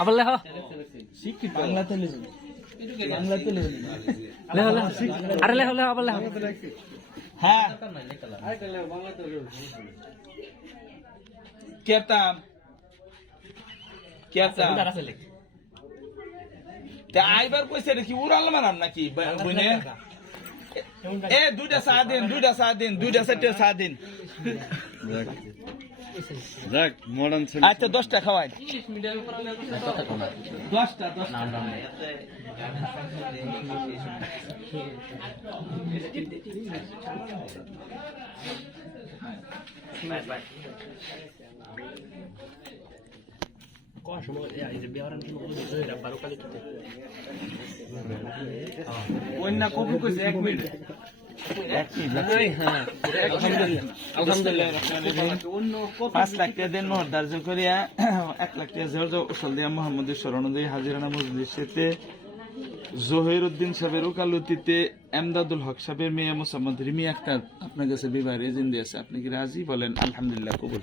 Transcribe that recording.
আবার লেখো শিক্ষিত বাংলাতে লেখো বাংলাতে লেখো লেখো লেখো আরে লেখো লেখো আবার লেখো হ্যাঁ কেতাম কেতাম তা আইবার কইছে কি উড়াল মারাম নাকি বইনে এ দুইটা চা দিন দুইটা চারটে চা দিন যাক মডার্ন ছেলে আচ্ছা 10টা খাওয়াই 10টা অন্য কবি কইছে 1 মিনিট আলহামদুলিল্লাহ 5 লাখ টাকা দেন মোহর ধার্য করিয়া 1 লাখ টাকা জোর উসল দিয়া মোহাম্মদের শরণার্থী হাজিরানা মজলিস সাথে জহিরউদ্দিন সাহেবের ওকালতিতে এমদাদুল হক সাহেবের মেয়ে মোসাম্মদ রিমি আক্তার আপনার কাছে বিবাহের এজেন্ট আছে, আপনি কি রাজি? বলেন আলহামদুলিল্লাহ কবুল।